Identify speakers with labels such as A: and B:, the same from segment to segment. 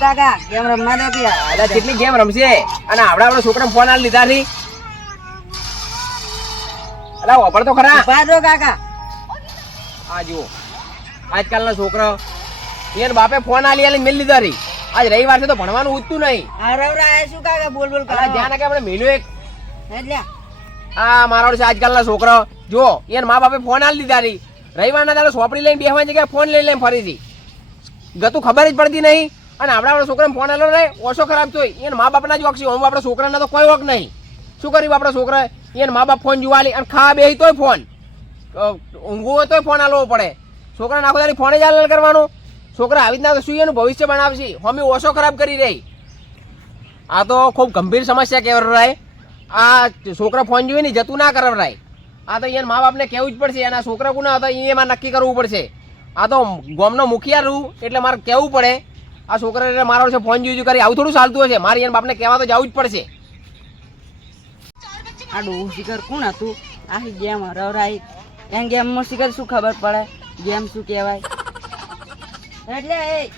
A: કાકા ગેમ રમવા દો કે
B: કેટલી ગેમ રમશે? અને આપડા આપડા છોકરા ફોન આલી લીધા થી અલા વાપર તો ખરા.
A: કાકા.
B: આ જુઓ. આજકાલના છોકરા. એને બાપે ફોન આલી આલી મેલ લીધા રી આજ રવિવાર છે તો ભણવાનું ઉઠતું નહીં.
A: આ રવરા શું કાકા? બોલ બોલ
B: અલા ધ્યાન કે આપણે મેલ્યું એક.
A: એટલે.
B: આ મારા વડે આજકાલના છોકરા. જો, એને મા બાપે ફોન આલી દીધા રી. રવિવારના દાડે સોપડી લઈને બેસવાની જગ્યાએ ફોન લઈ લઈને ફરીથી. ગતું ખબર જ પડતી નહીં. અને આપણા આપણા છોકરાને ફોન આલો રહે ઓછો ખરાબ થયો એને મા બાપના જ વોક છે. આપણા છોકરાને તો કોઈ વખ નહીં. શું કર્યું આપણા છોકરા એને મા બાપ ફોન જોવા લે અને ખા બે તોય ફોન ઊંઘવું હોય તોય ફોન આલવો પડે. છોકરાને આખો તારી ફોન જ હાલ કરવાનો. છોકરા આવી રીતના શું એનું ભવિષ્ય બનાવશે? હોમી ઓછો ખરાબ કરી રહી. આ તો ખૂબ ગંભીર સમસ્યા કહેવાય. આ છોકરા ફોન જોઈને જતું ના કરવરાય આ તો અહીંયા મા બાપને કહેવું જ પડશે, એના છોકરા કોના હતા એ એમાં નક્કી કરવું પડશે. આ તો ગોમનો મુખિયા રહું, એટલે મારે કહેવું પડે. આ છોકરા એટલે મારા વર્ષે ફોન જોઈ જોઈ કરી, આવું થોડું ચાલતું હશે. મારે એના બાપને કહેવા તો જવું જ પડશે.
A: આ ડોહું શિખર કોણ હતું? આ ગેમ રવરાઈ એમ ગેમમાં શિખર શું ખબર પડે? ગેમ શું કહેવાય? એટલે એ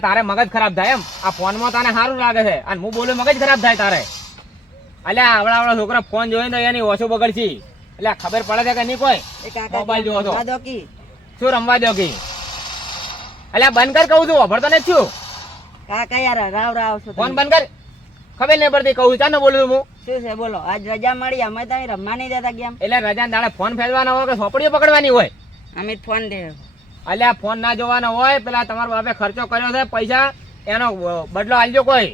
B: તારે મગજ ખરાબ થાય એમ. આ ફોનમાં તને સારું લાગે છે. અને હું બોલું મગજ ખરાબ થાય તારે. અલ્યા આવડા આવડા છોકરા ફોન જોઈને તો એની ઓછો બગડશી. એટલે ખબર પડે છે કે નહીં કોઈ? મોબાઈલ જોવો શું રમવા દો કે? અલ્યા બંધ કર કહું છું વાપરતો નથી છું.
A: કાકા યાર રાવ રાવ છો
B: ફોન બંધ કર. ખબર નહીં પડતી કહું ચાલ ને બોલું છું હું.
A: શું છે બોલો. આજ રજા મળી અમે તમે રમવા નહીં દેતા ગયા
B: એટલે રજા દાડે ફોન ફેરવાનો હોય કે સોપડીઓ પકડવાની હોય?
A: અમે ફોન દે.
B: અલ્યા ફોન ના જોવાનો હોય પેલા તમારા બાપે ખર્ચો કર્યો છે પૈસા એનો બદલો આલજો કોઈ.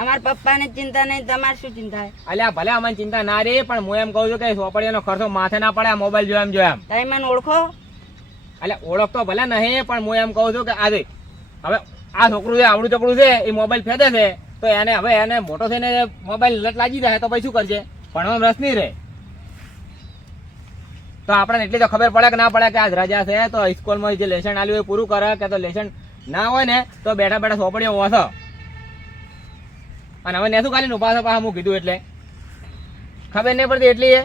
A: અમાર પપ્પાને ચિંતા નહીં તમારે શું ચિંતા
B: અલ્યા ભલે અમને ચિંતા ના રે પણ હું એમ કહું છું કે સોપડીઓનો ખર્ચો માથે ના પડે મોબાઈલ જોયા એમ જો
A: તમે મને ઓળખો?
B: એટલે ઓળખ તો ભલે નહીં, પણ હું એમ કહું છું કે આજે હવે આ છોકરું છે આવડું છોકરું છે, એ મોબાઈલ ફેદે છે, તો એને, હવે એને મોટો થઈને મોબાઈલ લટ લાગી જાય, તો પછી શું કરશે ભણવામાં રસ નહીં રહે. તો આપણને એટલી તો ખબર પડે કે ના પડે કે આજ રજા છે, તો સ્કૂલમાં જે લેસન આવ્યું હોય પૂરું કરે, કે તો લેસન ના હોય ને, તો બેઠા બેઠા સોપડીઓ વાંચો અને હવે નેસું ખાલી ઊભા પાછા હું કીધું એટલે. ખબર નહીં પડતી એટલી એ.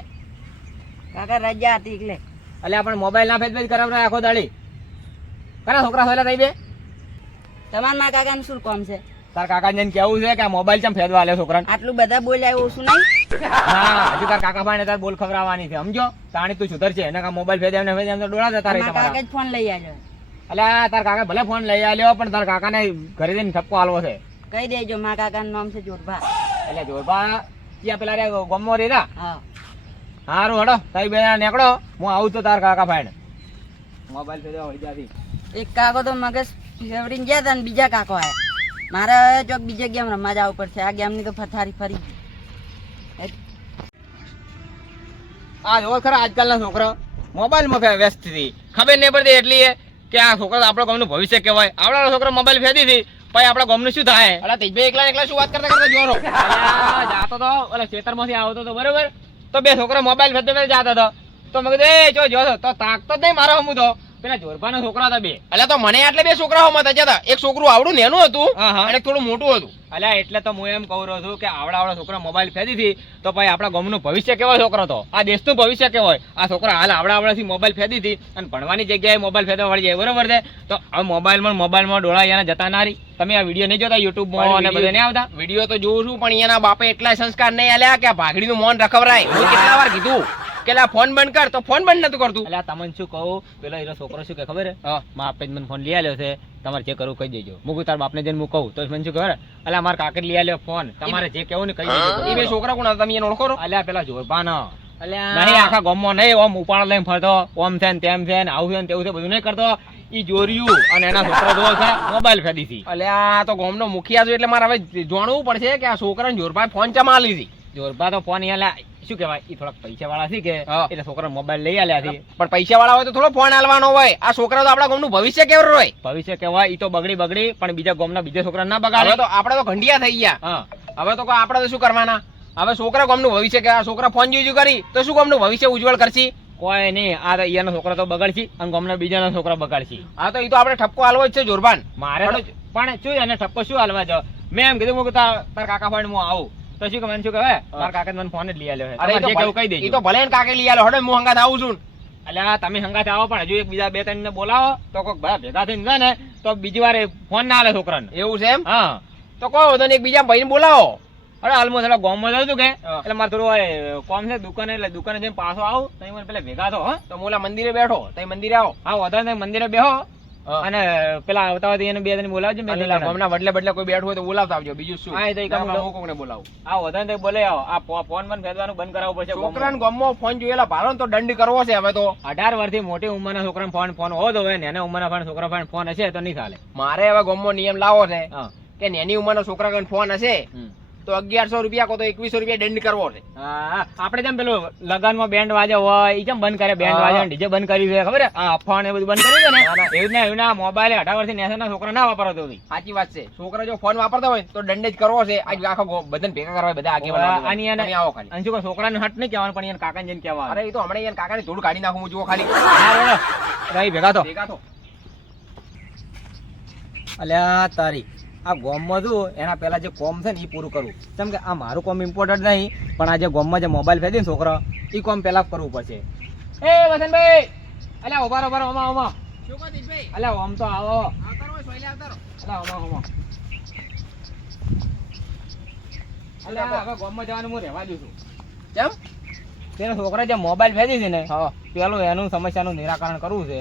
A: કાકા, રજા હતી એટલે.
B: એટલે આપણે મોબાઈલ ના ફેદ કરાવરા આખો દાડી. કરા છોકરા સોયલા થઈ બે?
A: તમારા માં કાકાનું શું કામ છે?
B: તાર કાકા જઈને કેવું છે કે મોબાઈલ ચમ ફેદવા આલે છોકરાને?
A: આટલું બધા બોલ્યા શું નહીં?
B: હા હજુ તાર કાકા ભાઈ તાર બોલ ખવડાવવાની છે સમજો? તાણી તું સુધર છે એને કા મોબાઈલ ફેદે એમને ફેદે એમ તો ડોળા જતા રહી
A: તમારા. કાકા જ ફોન લઈ આવ્યો
B: એટલે તાર કાકા ભલે ફોન લઈ આવ્યો પણ તાર કાકાને ઘરે જઈને ઠપકો આલવો છે.
A: કહી દેજો કાકા કાકાનું નામ છે જોરભા.
B: એટલે જોરભા ત્યાં પેલા રે ગમો રેરા
A: હા.
B: હારું હડો તારી બે જણા નીકળો. હું આવું તો તાર કાકા ભાઈ મોબાઈલ ફેદવા વળી જાતી
A: એક કાકો તો મગજ ફેવડીને ગયા હતા ને બીજા કાકો આવ્યા મારે હવે ચોક બીજે ગેમ રમવા જવું પડશે. આ ગેમની તો ફથારી ફરી
B: આ જો ખરા આજકાલના છોકરા મોબાઈલમાં ફે- વ્યસ્ત હતી ખબર નહીં પડતી એટલી એ કે આ છોકરા આપણા ગામનું ભવિષ્ય કહેવાય. આપણા છોકરો મોબાઈલ ફેદી હતી પછી આપણા ગામનું શું થાય? અલા તેજભાઈ એકલા એકલા શું વાત કરતા કરતા જોરો અલા, જાતો તો ઓલા ખેતરમાંથી આવતો તો બરોબર. તો બે છોકરા મોબાઈલ ફેરતે જાતા હતા. તો મેં કીધું, એ જો જો તો તાકતો જ નહીં મારો હમું તો. પેલા જોરબાના છોકરા હતા બે.
C: એટલે તો મને આટલે બે છોકરાઓ મત હતા. એક છોકરું આવડું નેનું હતું. અને થોડું મોટું હતું.
B: અલ્યા એટલે તો હું એમ કહું છું કે આવડા આવડા છોકરા મોબાઈલ ફેદી હતી તો ભાઈ આપણા ગામનું ભવિષ્ય કેવો છોકરો હતો આ દેશનું ભવિષ્ય કેવાય આ છોકરા હાલ આવડા આવડાથી મોબાઈલ ફેદી હતી અને ભણવાની જગ્યાએ મોબાઈલ ફેદવા વળી જાય. બરોબર છે? તો હવે મોબાઈલમાં મોબાઈલમાં ડોળા એના જતા ના રહી. તમે આ વીડિયો નહીં જોતા યુટ્યુબમાં અને બધે નહીં આવતા?
C: વીડિયો તો જોઉં છું પણ એના બાપે એટલા સંસ્કાર નહીં આલ્યા કે આ ભાગડીનું મોન રખવરાય. હું કેટલા વાર કીધું? કે લા ફોન બંધ કર તો ફોન બંધ નતું કરતું.
B: એટલે તમને શું કહું? પેલો એનો છોકરો શું કે ખબર? હે.
C: હા.
B: મા આપે મને ફોન લઈ આવ્યો છે. તમારે જે કરવું કહી દેજો. મૂકું તાર બાપને જઈને હું કહું તો મને શું ખબર? એટલે મારા કાકે લઈ આવ્યો ફોન. તમારે જે કહેવું ને કહી દેજો.
C: એ બે છોકરા કોણ તમે એને ઓળખો છો?
B: અલ્યા પેલા જોરબાન. નહીં આખા ગામમાં નહીં ઓમ ઉપાડ લઈને ફરતો. ઓમ છે ને તેમ છે ને આવું છે ને તેવું છે બધું નહીં કરતો. ઈ જોર્યું અને એના છોકરા દો છે મોબાઈલ ફેદી હતી
C: એટલે આ તો ગામનો મુખિયા છું એટલે મારે હવે જાણવું પડશે કે આ છોકરાને જોરભાઈ ફોન ચમાલી હતી
B: જોરભા તો ફોન અહીંયા લા- શું કહેવાય? એ થોડાક પૈસા વાળા છે કે એટલે છોકરા મોબાઈલ લઈ આલ્યા છે.
C: પણ પૈસા વાળા હોય તો થોડો ફોન આલવાનો હોય. આ છોકરા તો આપણા ગામનું ભવિષ્ય કેવું હોય?
B: ભવિષ્ય કહેવાય એ તો બગડી બગડી પણ બીજા ગામના બીજા છોકરા ના બગાડે.
C: તો આપણે તો ઘંડિયા થઈ ગયા. હવે તો આપણે તો શું કરવાના? હવે છોકરા ગામનું ભવિષ્ય કે આ છોકરા ફોન જોઈ કરી તો શું ગામનું ભવિષ્ય ઉજ્જવળ કરશે?
B: કોઈ નહીં. આ તો ઈયાના છોકરા તો બગાડશી અને ગામના બીજાના છોકરા બગાડશે.
C: આ તો એ તો આપણે ઠપકો હાલવો જ છે જોરબાન
B: મારે પણ શું એને ઠપકો શું હાલવા જાવ? મેં એમ કીધું તાર કાકા ફાઈન હું આવું. તો શું કમાન મને શું કહેવાય? તાર કાકા મને ફોન જ લઈ આલ્યો છે.
C: અરે
B: જે કેવું કહી દેજો.
C: એ તો ભલે કાકે લઈ આલ્યો હડે હું હંગાત આવું છું.
B: અલ્યા તમે હંગાત આવો પણ હજુ એક બીજા બે ત્રણ ને બોલાવો. તો કોક ભાઈ ભેગા થઈને જાય ને તો બીજી વાર ફોન ના આલે છોકરાને.
C: એવું છે એમ?
B: હા.
C: તો કહો તો એક બીજા ભાઈને બોલાવો.
B: અરે હાલમાં થોડા ગામમાં જતું કે. એટલે મારે થોડું કોમ છે દુકાને એટલે દુકાને જઈને પાછો આવું. તો મને પેલા ભેગા થો હા.
C: તો મોલા મંદિરે બેઠો તઈ મંદિરે આવો.
B: હા વધારે મંદિરે બેહો. અને પેલા આવતા હોય એને બે ત્રણ બોલાવજો
C: મેં
B: જણા.
C: બદલે બદલે કોઈ બેઠું હોય તો બોલાવતા આવજો બીજું શું?
B: હા, તો કામ
C: હું કોકને બોલાવું?
B: આ વધારે તો બોલે આવો આ ફોન બંધ ફેરવાનું બંધ કરાવવું પડશે
C: છોકરાને ગમો ફોન જોયેલા ભારો તો દંડ કરવો છે હવે તો.
B: અઢાર વર્ષથી મોટી ઉંમરના છોકરાને ફોન ફોન હોવો તો હોય ને એના ઉંમરના ફોન છોકરા ફોન ફોન હશે તો નહીં ચાલે.
C: મારે હવે ગમો નિયમ લાવો છે કે નેની ઉંમરના છોકરા ફોન હશે. તો અગિયારસો રૂપિયા કો તો એકવીસો રૂપિયા દંડ કરવો છે.
B: આપણે જેમ પેલું લગનમાં બેન્ડ વાજે હોય એ કેમ બંધ કરે? બેન્ડ વાજે ડીજે બંધ કરી છે ખબર છે? આ અફવાને બધું બંધ કરી દે ને?
C: એવું ના.
B: એવી ના મોબાઈલ અઢાર વર્ષથી નેસાના છોકરા ના વાપરતો હતી
C: સાચી વાત છે. છોકરા જો ફોન વાપરતા હોય તો દંડ જ કરવો છે. આજ આખો બધાને ભેગા કરવા બધા આગે
B: આની એને-
C: આવો ખાલી.
B: અને શું કહે, છોકરાને હટ નહીં કહેવાનું પણ એને કાકાને જઈને કહેવા
C: અરે એ તો હમણાં એને કાકાની ધૂળ કાઢી નાખું જુઓ ખાલી.
B: ભેગા તો
C: ભેગા તો
B: અલ્યા તારી. આ ગોમમાં છું એના પહેલા જે કોમ છે ને એ પૂરું કરવું કેમ કે આ મારું કોમ ઇમ્પોર્ટન્ટ નહીં પણ આ જે ગોમમાં જે મોબાઈલ ફેદી ને છોકરા એ કોમ પહેલાં કરવું પડશે. એ વસંતભાઈ અલ્યા ઊભા ઊભા ઓમાં, ઓમાં. અલ્યા ઓમ તો આવો. અલ્યા ઓમાં, ઓમાં. અલ્યા હવે ગોમમાં જવાનું હું રહેવા દઉં છું.
C: કેમ?
B: તેના છોકરા જે મોબાઈલ ફેદી છે ને પેલું એનું સમસ્યાનું નિરાકરણ કરવું છે.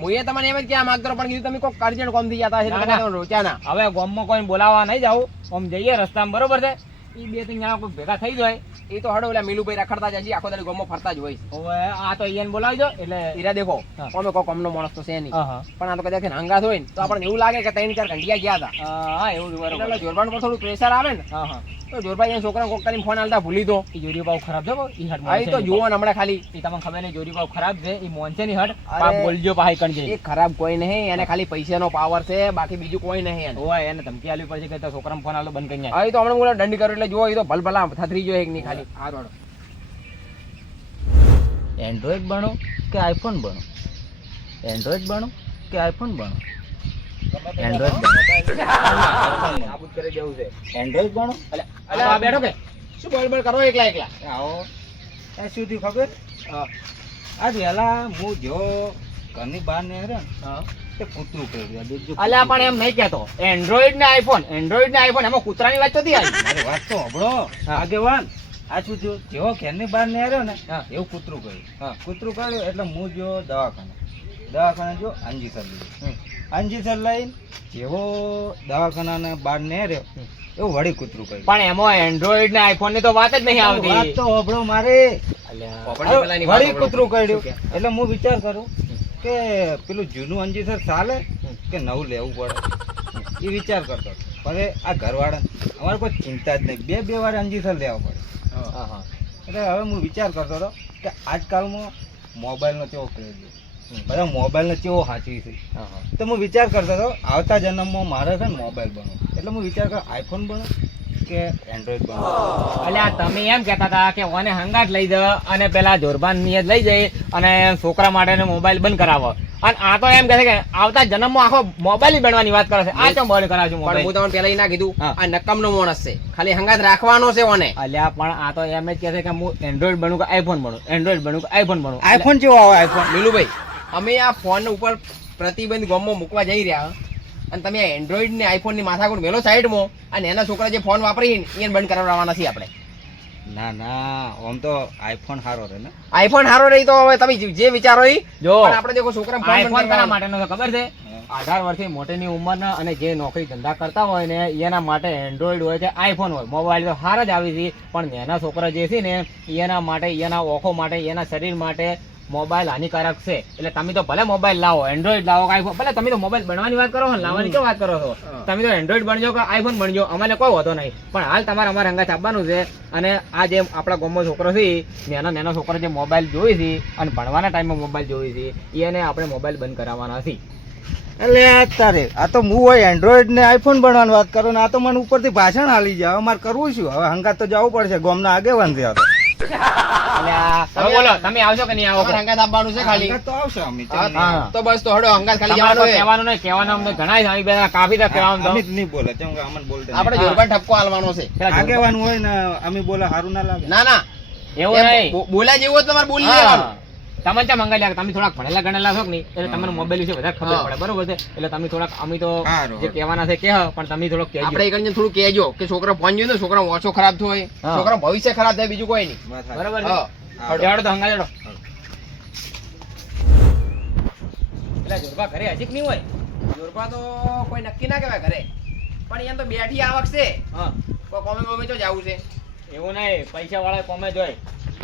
C: મુએ તમને એમ જ કહેવા માંગતો પણ કીધું તમે કોઈ અર્જન્ટ કોમ થઈ જતા હશે. રોચ્યા ના.
B: હવે ગામમાં કોઈ બોલાવવા નહીં જાવ આમ જઈએ રસ્તામાં બરોબર છે? એ બે ત્રણ જણા કોઈ ભેગા થઈ જાય.
C: એ તો હડો એટલે મિલુભાઈ રખડતા જાય છે આખો દાડી ગામમાં ફરતા જ હોય
B: હવે આ તો ઈયાને બોલાવજો એટલે
C: ઈરા દેખો. અમે કોઈ કમનો માણસ તો છે નહીં. પણ આ તો કદાચ હંગાત હોય ને તો આપણને એવું લાગે કે ત્રણ ચાર ઘંટિયા ગયા હતા.
B: હા એવું જ
C: જોરબાન પર થોડું પ્રેશર આવે ને
B: હા હા.
C: તો જોરભાઈ છોકરા કોક કરીને ફોન આલતા ભૂલી દો
B: એ જોરી ભાવ ખરાબ છે ઈ હટ
C: આ તો જુઓ ને હમણાં ખાલી.
B: એ તમને ખબર નહીં જોરી ભાવ ખરાબ છે ઈ મોનસે ની હટ પાપ બોલજો પાહી કણ
C: એ ખરાબ કોઈ નહીં એને ખાલી પૈસાનો પાવર છે બાકી બીજું કોઈ નહીં એને.
B: ઓય એને ધમકી આલવી પડશે કે છોકરાને ફોન આલો બંધ કરી નાખ.
C: આ તો હમણાં હું દંડ કર્યો એટલે જુઓ એ તો ભલભલા થથરી જો એક ની ખાલી આ રોડ.
D: એન્ડ્રોઈડ બનો કે આઈફોન બનો? એન્ડ્રોઈડ બનો કે આઈફોન બનો? એન્ડ્રોઈડ
B: નાબૂદ કરી દેવું છે
D: એન્ડ્રોઈડ ગણો?
B: અલે અલે આ બેઠો કે.
C: શું બળ કરો એકલા એકલા?
D: આવો. એ શું થયું ખબર?
C: હા.
D: આજ વહેલા હું જો ઘરની બહાર ને
C: રે.
D: તે કૂતરું કર્યું બીજું
B: અલ્યા પણ એમ નહીં કહેતો. એન્ડ્રોઈડ ને આઈફોન એન્ડ્રોઈડ ને આઈફોન એમાં કૂતરાની વાત તો હતી આવી.
D: મારી વાત તો
B: હબળો.
D: આગેવાન આ શું થયું? જેવો ઘેરની બહાર ને આવ્યો ને. એવું કૂતરું કર્યું.
B: હા.
D: કૂતરું કર્યું એટલે હું જો દવાખાને દવાખાને જો અંજી કરી લીધું અંજીસર લઈને જેવો દવાખાના બહાર ને રહ્યો એવું વળી કૂતરું કર્યું.
B: પણ એમાં એન્ડ્રોઈડ ને આઈફોનની તો વાત જ નહીં
D: વાત તો હંભળો મારે. વળી કૂતરું કર્યું. એટલે હું વિચાર કરું કે પેલું જૂનું અંજીસર ચાલે કે નવું લેવું પડે? એ વિચાર કરતો. પણ આ ઘરવાળા અમારે કોઈ ચિંતા જ નહીં. બે બે વાર અંજીસર લેવા પડે.
B: હા, હા.
D: એટલે હવે હું વિચાર કરતો હતો કે આજકાલમાં મોબાઈલનો કેવો ક્રેઝ બધા મોબાઈલનો કેવો સાચવી છે. તો હું વિચાર કરતો હતો આવતા જન્મમાં મારે છે ને મોબાઈલ બનો એટલે હું વિચાર કર આઈફોન બનો કે એન્ડ્રોઈડ બનો?
B: અલ્યા તમે એમ કહેતા હતા કે ઓને હંગાટ લઈ દે અને પેલા જોરબાન જ લઈ જઈ અને છોકરા માટે મોબાઈલ બંધ કરાવો. અને આ તો એમ કહે છે કે આવતા જન્મમાં આખો મોબાઈલ બનવાની વાત કરે છે. આ તો બંધ કરાવજો
C: પણ
B: મોબાઈલ?
C: હું તમને પેલા ઈ ના કીધું. આ નકમનો માણસ છે. ખાલી હંગાત રાખવાનો છે ઓને.
B: અલ્યા પણ આ તો એમ જ કહે છે કે હું એન્ડ્રોઈડ બનું કે આઈફોન બનું? એન્ડ્રોઈડ બનું કે આઈફોન બનું?
D: આઈફોન જેવો આવે આઈફોન
C: નીલુભાઈ અમે આ ફોન ઉપર પ્રતિબંધ ગોમમાં મૂકવા જઈ રહ્યા અને તમે એન્ડ્રોઈડ ને આઈફોનની માથાકૂટ મેલો સાઈડમાં અને એના છોકરા જે ફોન વાપરી એને બંધ કરાવવાના નથી આપણે.
D: ના ના આમ તો આઈફોન સારો રહે ને.
C: આઈફોન હારો રહી તો હવે તમે જે વિચારો એ
B: જો
C: પણ આપણે દેખો છોકરા ફોન
B: આઈફોન કોના માટેનો ખબર છે? અઢાર વર્ષથી મોટેની ઉંમરના અને જે નોકરી ધંધા કરતા હોય ને એના માટે એન્ડ્રોઈડ હોય છે આઈફોન હોય. મોબાઈલ તો હાર જ આવી છે પણ એના છોકરા જે છે ને એના માટે એના ઓખો માટે એના શરીર માટે મોબાઈલ હાનિકારક છે. એટલે તમે તો ભલે મોબાઈલ લાવો એન્ડ્રોઈડ લાવો કે આઈફોન ભલે તમે તો મોબાઈલ બનવાની વાત કરો છો લાવવાની કેમ વાત કરો છો? તમે તો એન્ડ્રોઈડ બનજો કે આઈફોન બનજો અમારે કોઈ વાંધો નહીં. પણ હાલ તમારે અમારે અંગાત છાપવાનું છે અને આ જે આપણા ગામમાં છોકરો છે નાનો નાના છોકરો જે મોબાઈલ જોઈ છે અને ભણવાના ટાઈમમાં મોબાઈલ જોઈ છે એને આપણે મોબાઈલ બંધ કરાવવાના છે.
D: એટલે તારે આ તો હું હોય એન્ડ્રોઈડ ને આઈફોન બનવાની વાત કરું ને આ તો મને ઉપરથી ભાષણ હાલી જાય. અમારે મારે કરવું શું? હવે હંગાત તો જવું પડશે ગોમના આગેવાન થયા તો.
B: બોલો તમે આવશો કે નહીં આવો
C: હંગાત આપવાનું છે ખાલી.
D: તો આવશે અમે.
C: તો બસ તો હડો હંગાત ખાલી જવાનું
B: કહેવાનું નહીં કહેવાનું અમને ઘણા છે. અમે કાફી તક કહેવાનું
D: અમે નહીં બોલે કે અમને બોલતે.
C: આપણે ઠપકો છે.
B: પેલા
D: હોય ને અમે બોલે સારું ના લાગે.
C: ના ના.
B: એવું
C: એમ
B: નહીં.
C: બો- જેવું તમારે બોલી લેવાનું.
B: તમે ચા મંગાઈ તમે થોડાક ભણેલા ગણેલા છો કે નહીં એટલે તમને મોબાઈલ વિશે વધારે ખબર પડે બરોબર છે? એટલે તમે થોડાક અમે તો જે કહેવાના છે કે પણ તમે થોડોક કહેજો.
C: આપણે એકને થોડું કહેજો કે છોકરો ફોન જોયો ને છોકરો ઓછો ખરાબ થાય. છોકરો ભવિષ્ય ખરાબ થાય બીજું કોઈ નહીં.
B: બરોબર છે?
C: હા.
B: તો હંગા હેડો એટલે જોરબા ઘરે હજી કે નહીં હોય?
C: જોરબા તો કોઈ નક્કી ના કહેવાય ઘરે. પણ એમ તો બેઠી આવક છે.
B: હા.
C: કોઈ કોમે બોમે તો જવું છે.
B: એવું નહીં પૈસા વાળા કોમે જોય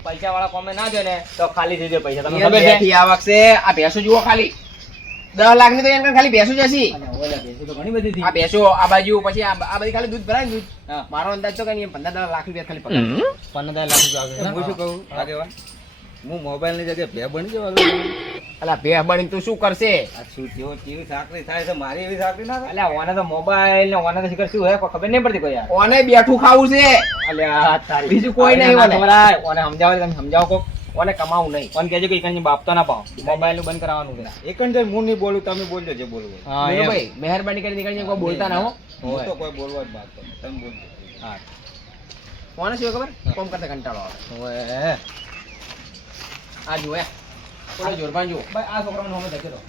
B: પૈસા વાળા કોમે ના જોય ને તો ખાલી થઈ જાય પૈસા. તમને ખબર છે?
C: આવક છે. આ ભેંસો જુઓ ખાલી. દસ લાખની તો એમ ખાલી ભેંસો જ
B: બધી
C: આ ભેંસો આ બાજુ પછી આ આ બધી ખાલી દૂધ ભરાય દૂધ. મારો અંદાજ તો કઈ પંદર દસ લાખ રૂપિયા ખાલી પંદર
B: પંદર લાખ રૂપિયા
D: હું શું કહું? આગેવાન હું મોબાઈલની જગ્યાએ ભે બની જવાનું
C: અલા બે બની તું શું કરશે?
D: શું જેવો કેવી સાકરી થાય છે મારી એવી સાકરી ના
B: અલ્યા ઓને તો મોબાઈલ ને ઓને તો શિખર શું હે? ખબર નહીં પડતી કોઈ યાર.
C: ઓને બેઠું ખાવું છે.
B: અલ્યા તારી
C: બીજું કોઈ નહીં
B: ઓને.
C: ઓને.
B: ઓને સમજાવો તમે સમજાવો કોક. ઓને કમાવું નહીં. ઓને કહેજો કે ઈકણ બાપ તો ના પાવ મોબાઈલનું બંધ કરાવવાનું છે.
D: એક જ હું નહીં બોલું તમે બોલજો જે બોલવું
B: હા
C: ભાઈ મહેરબાની કરી નીકળજે કોઈ બોલતા ના હો.
D: હું તો કોઈ બોલવા જ બાત તમે બોલજો.
B: હા.
C: કોને શું ખબર? કોમ કરતા કંટાળો આવે. આ જુએ. બોલો જોરબાન જુઓ
B: ભાઈ આ છોકરાનો હોમે ધકેલો દો.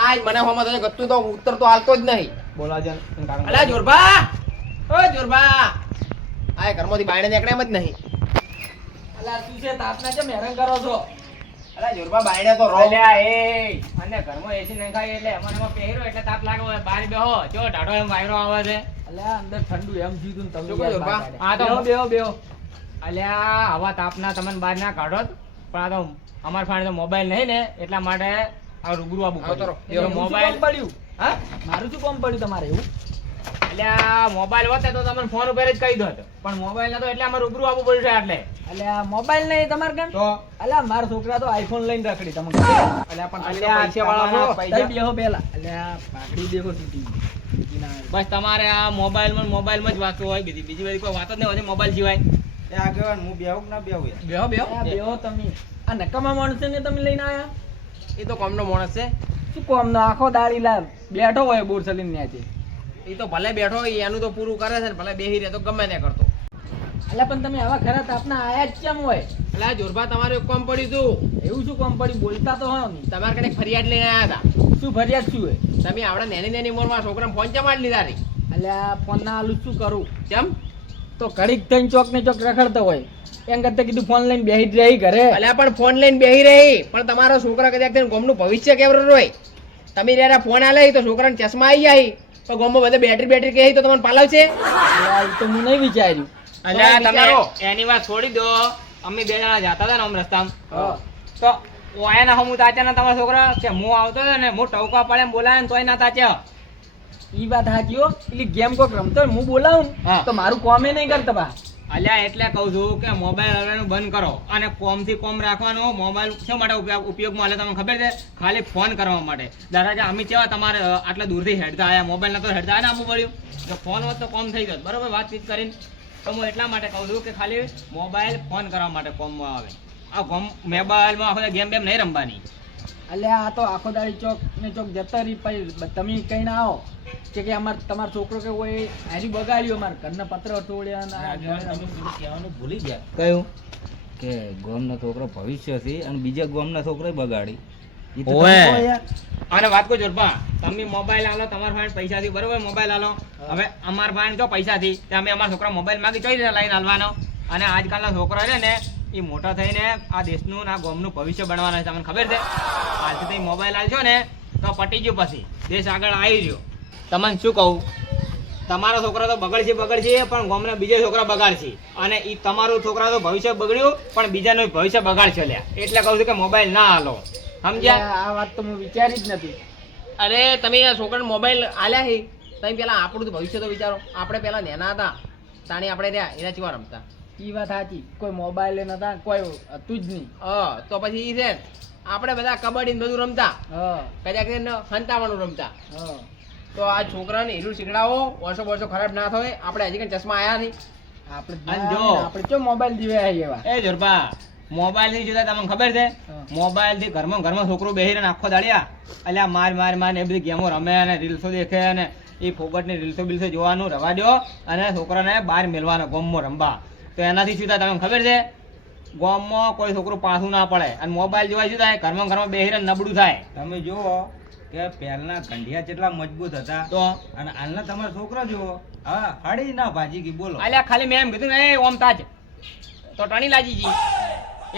C: આજ મને હોમાં તો ગત્તું તો ઉત્તર તો હાલતો જ નહીં.
B: બોલાવજો ને
C: અલા જોરબા ઓ જોરબા આ ઘરમાંથી બાયણે નીકળે એમ જ નહીં.
B: અલા તું છે? તાપના કેમ હેરાન કરો છો?
C: અલા જોરબા બાયણે તો રો
B: અલ્યા એ અને ઘરમાં એસી નખાય એટલે એમાં પહેર્યો એટલે તાપ લાગે હોય બહાર બેહો. જો ઢાઢો એમ વાયરો આવે છે.
E: અલ્યા અંદર ઠંડુ એમ જીતું તમે
C: શું કહો
E: યાર
C: બા?
E: બહાર
B: આ તો
E: બેહો, બેહો, બેહો.
B: અલ્યા આવા તાપના તમને બહાર ના કાઢો. પણ આ તો અમારા પાસે તો મોબાઈલ નહીં ને એટલા માટે આ રૂબરૂ આવવું
C: આવતો
B: પડ્યું. મોબાઈલ
E: પડ્યું?
B: હા?
E: મારું શું કામ પડ્યું તમારે એવું?
B: એટલે મોબાઈલ હોતે તો તમને ફોન ઉપર જ કહી દો પણ મોબાઈલ નતો એટલે અમારે રૂબરૂ આવવું પડ્યું છે એટલે
E: એટલે મોબાઈલ નહીં તમારે કેમ?
B: તો?
E: અલ્યા મારા છોકરા તો આઈફોન લઈને રખડી તમને.
C: એટલે પણ પૈસા વાળા
B: પૈસા-
E: બેહો પેલા એટલે પાઘડી દેખો તૂટી આવી.
B: બસ તમારે આ મોબાઈલમાં મોબાઈલમાં જ વાતો હોય. બીજી બીજી બધી કોઈ વાત જ નહીં હોય મોબાઈલ સિવાય.
D: એ આગેવાન હું બેહું ના બેહું
C: બેહો બેહો.
E: બેહો તમે. આ નકામા માણસને તમે લઈને આયા?
C: એ તો કોમનો માણસ છે.
E: શું કોમનો આખો દાડી લાલ. બેઠો હોય બોર સલીમ ન્યાથી
C: એ તો ભલે બેઠો હોય એનું તો પૂરું કરે છે ને ભલે બેહી રહે તો ગમે ને કરતો.
E: એટલે પણ તમે આવા ખરા તાપના આયા જ કેમ હોય?
C: અલ્યા જોરબા તમારે એક કામ પડ્યું હતું
E: એવું શું કોમ પડ્યું બોલતા તો હોય
C: તમારે કને ફરિયાદ લઈને આવ્યા હતા.
E: શું ફરિયાદ શું હોય?
C: તમે આવડા નેની નેની ઉંમરમાં છોકરાને ફોન ચમાડ લીધા રે?
E: એટલે આ ફોન ના આલું શું કરું?
C: કેમ?
E: તો ઘડીક થઈને ચોક ને ચોક રખડતો હોય. એમ કરતા કીધું ફોન લઈને બેહી રહી ઘરે.
C: અલ્યા પણ ફોન લઈને બેહી રહી. પણ તમારો છોકરો કદાચ થઈને ગોમનું ભવિષ્ય કેવરું રોય? તમે જ્યારે ફોન આલે તો છોકરાને ચશ્મા આવી જાય. તો ગોમમાં બધે બેટરી બેટરી કહે તો તમને પાલવશે?
E: અલ્યા, તો હું નહીં વિચાર્યું.
B: અલ્યા
C: તમારો
B: તમે એની વાત છોડી દો. અમે બે જણા જતા હતા ને આમ રસ્તામાં.
E: તો
B: તો ઓયાના હું તાચ્યા ના તમારા છોકરા કે હું આવતો હતો ને હું ટવકા પડે એમ બોલાવે ને તોય ના તાચ્યા.
E: ઈ વાત હાચી હો. એટલે ગેમ કોક રમતો હું બોલાવું. તો મારું કોમે નહીં કરતા બા.
B: અલ્યા એટલે કહું છું કે મોબાઈલ હલાવવાનું બંધ કરો અને કોમથી કોમ રાખવાનો મોબાઈલ શા માટે ઉપયોગ ઉપયોગમાં હાલે તમને ખબર છે? ખાલી ફોન કરવા માટે. દાદા કે અમે કેવા તમારે આટલા દૂરથી હેડતા આવ્યા મોબાઈલ નતો હેડતા આવ્યા ને આપવું પડ્યું? તો ફોન હોત તો કોમ થઈ ગયો. બરોબર વાતચીત કરીને. તો હું એટલા માટે કહું છું કે ખાલી મોબાઈલ ફોન કરવા માટે કોમમાં આવે. આ કોમ મોબાઈલમાં આખો ગેમ બેમ નહીં રમવાની.
E: અલ્યા આ તો આખો દાડી ચોક ને ચોક જતા રહી પછી તમે કઈ ના આવો કે કે અમાર તમારો છોકરો કે કોઈ હારી બગાડ્યો અમાર ઘરના પત્ર ને
D: કહેવાનું ભૂલી ગયા.
B: કયું?
D: કે ગોમનો છોકરો ભવિષ્ય છે અને બીજા ગોમના છોકરો બગાડી. ઓએ
B: અને વાત કો જોરબા તમે મોબાઈલ આલો તમારા પાસે પૈસાથી બરોબર મોબાઈલ આલો. હવે અમારા પાસે જો પૈસાથી તે અમે અમારા છોકરા મોબાઈલ માંગી ચોઈ લઈને આલવાનો અને આજકાલના છોકરા છે ને એ મોટા થઈને આ દેશનું આ ગામનું ભવિષ્ય બનવાના છે તમને ખબર છે? આજથી તમે મોબાઈલ આલશો ને તો પટી ગયું પછી. દેશ આગળ આવી ગયો. તમને શું કહું? તમારો છોકરો તો બગડશે બગડશે પણ ગામના બીજા છોકરા બગાડશે. અને એ તમારું છોકરા તો ભવિષ્ય બગડ્યું પણ બીજાનું ભવિષ્ય બગાડશે લ્યા. એટલે કહું છું કે મોબાઈલ ના હાલો. સમજ્યા?
E: આ વાત તો હું વિચારી જ નથી.
C: અરે તમે આ છોકરાને મોબાઈલ આલ્યા છે તમે પેલા આપણું ભવિષ્ય તો વિચારો. આપણે પેલા નેના હતા. તાણી આપણે રહ્યા એના ચીવા રમતા.
E: ઈ વાત સાચી. કોઈ મોબાઈલ નતા કોઈ હતું જ નહીં.
C: હ તો પછી ઈ છે આપણે બધા કબડ્ડી ને બધું રમતા.
E: હા.
C: કદાચ હંતાવાનું રમતા.
E: હા.
C: તો આ છોકરાને હીરું શીખડાવો વર્ષો વર્ષો ખરાબ ના થાય. આપણે હજી કઈ ચશ્મા આયા નહીં.
E: આપણે જો. આપણે ચો મોબાઈલ દીવા
B: એ જોરબા મોબાઈલથી જોતા તમને ખબર છે. મોબાઈલથી ઘરમાં ઘરમાં છોકરો બેહી રહીને આખો દાડિયા. અલ્યા માર માર માર ને એ બધી ગેમો રમે અને રીલ્સો દેખે અને એ ફોગટની રીલ્સો બિલ્સો જોવાનું રવા દો અને છોકરાને બહાર મેલવાનો ગમમાં રમવા. તો એનાથી શું થાય તમને ખબર છે? ગોમમાં કોઈ છોકરું પાછું ના પડે અને મોબાઈલ જોવાય શું થાય ઘરમાં ઘરમાં બેહી નબળું થાય.
D: તમે જુઓ કે પહેલના ગંઢિયા જેટલા મજબૂત હતા
B: તો?
D: અને હાલના તમારા છોકરા જુઓ. હા હાડી ના ભાજી ગઈ બોલો.
B: અલ્યા ખાલી મેં એમ કીધું એ ઓમ તાજ. તો ટણી લાજી જી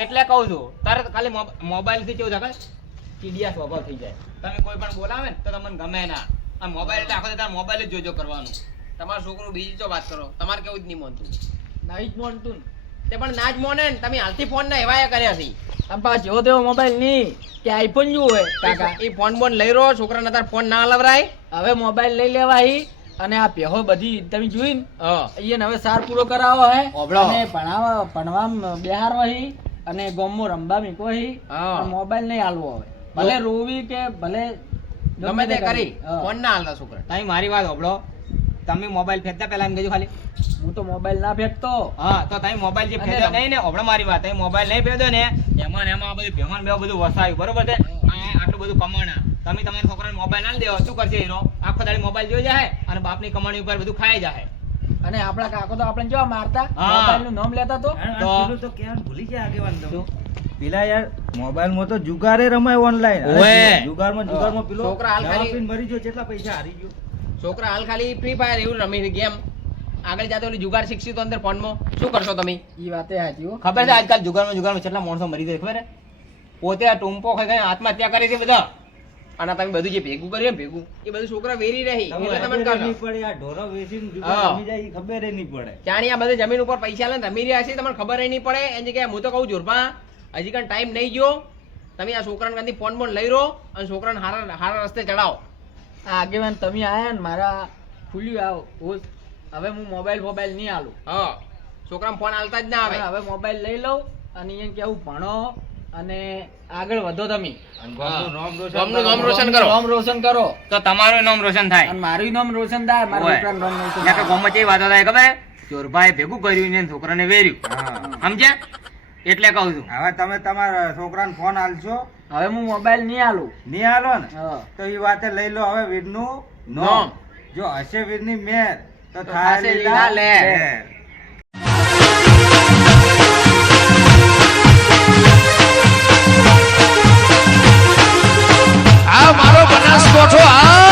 B: એટલે કહું છું તરત ખાલી મોબાઈલથી કેવું થાય ચીડિયા સ્વભાવ થઈ જાય. તમે કોઈ પણ બોલાવે ને તો તમને ગમે ના. આ મોબાઈલ એટલે આખો તાર મોબાઈલ જ જોજો કરવાનું.
C: તમારું છોકરું બીજી તો વાત કરો? તમારે કેવું જ નહીં મોનતું.
E: નહીં જ મોનતું ને.
C: તે પણ ના જ મોને ને તમે હાલથી ફોન ના એવાયા કર્યા છે.
E: આમ પાછો જેવો તેવો મોબાઈલ નહીં કે આઈફોન જેવું હોય કાકા.
C: એ ફોન બોન લઈ રહ્યો છોકરાને તાર ફોન ના લવરાય
E: હવે મોબાઈલ લઈ લેવાય અને આ પેહો બધી તમે જોઈ ને
C: હા.
E: હવે સાર પૂરો કરાવો હે. અને ભણાવવા ભણવા બિહાર વહી અને ગોમો રમવા મીકો હી.
C: હા.
E: મોબાઈલ નહીં હાલવો હવે. ભલે રોવી કે ભલે
C: ગમે તે કરી ફોન ના હાલતા છોકરા.
B: તમે મારી વાત હોભળો. તમે મોબાઈલ ફેંકતા પહેલા એમ કહેજો ખાલી.
E: હું તો મોબાઈલ ના ફેંકતો.
B: હા તો તમે મોબાઈલ જે ફેંક્યો નહીં ને હમણાં મારી વાત. તમે મોબાઈલ નહીં ફેંક્યો ને એમાં એમાં આ બધું ભેમાન બે બધું વસાયું. બરોબર છે? આટલું બધું કમાણા. તમે તમારા છોકરાને મોબાઈલ ના દેવો. શું કરશે એનો આખો દાડી મોબાઈલ જોઈ જાય અને બાપની કમાણી ઉપર બધું ખાઈ જાય
E: અને આપણા કાકો તો આપણે જોવા મારતા? મોબાઈલનું નામ લેતા તો?
B: તો-
D: કેમ ભૂલી ગયા આગેવાન તો. પેલા યાર મોબાઈલમાં તો જુગારે રમાય ઓનલાઈન જુગારમાં જુગારમાં પેલો
C: છોકરા હાલ ખાલી-
D: મરી ગયો કેટલા પૈસા હારી ગયો.
C: છોકરા હાલ ખાલી ફ્રી ફાયર એવું રમી ગેમ. આગળ જાતે ઓલી જુગાર શીખશું તો અંદર ફોનમાં. શું કરશો તમે?
E: એ વાતે સાચી હો.
B: ખબર છે આજકાલ જુગારમાં જુગારમાં કેટલા માણસો મરી જાય ખબર પોતે આ ટૂંપો ખાઈ ખાઈને આત્મહત્યા કરી છે બધા.
C: અને તમે બધું જે ભેગું કર્યું ભેગું એ બધું છોકરા વેરી રહી એટલે તમને
D: ખબર નહીં પડે આ ઢોરો વેચીને જુગાર જાય ખબર નહીં પડે.
C: જાણી આ બધે જમીન ઉપર પૈસા લઈને રમી રહ્યા છે તમને ખબર નહીં પડે. એની જગ્યાએ હું તો કહું જોરપા હજી કાંઈ ટાઈમ નહીં ગયો. તમે આ છોકરાને કાંથી ફોન બોન લઈ રહો અને છોકરાને હારા હારા રસ્તે ચડાવો
E: આ આગેવાન તમે આયા ને મારા ખુલ્યું આવો. હોશ હવે હું મોબાઈલ મોબાઈલ નહીં આલું
C: હા. છોકરા ફોન હાલતા જ ના આવે.
E: હવે મોબાઈલ લઈ લઉં અને એને કેવું ભણો અને આગળ વધો તમે.
D: નામ રોશન કરો.
C: નામ રોશન કરો.
E: નામ રોશન કરો.
B: તો તમારું નામ રોશન થાય.
E: અને મારું નામ રોશન થાય મારું. નામ રોશન થાય.
B: ગામમાં કેવી વાતો થાય ખબર? ચોરભાઈ ભેગું કર્યું ને છોકરાને વેર્યું. સમજ્યા? એટલે કહું છું.
D: હવે તમે તમારા છોકરાને ફોન આલશો
E: હવે હું મોબાઈલ નહીં આલું
D: નહીં આલો ને? તો એ વાતે લઈ લો હવે વીરનું
C: નોમ.
D: નોમ. જો હશે વીરની મેર તો
C: થાશે
D: લીલા લે.
F: આ મારો બનાસકોઠો આ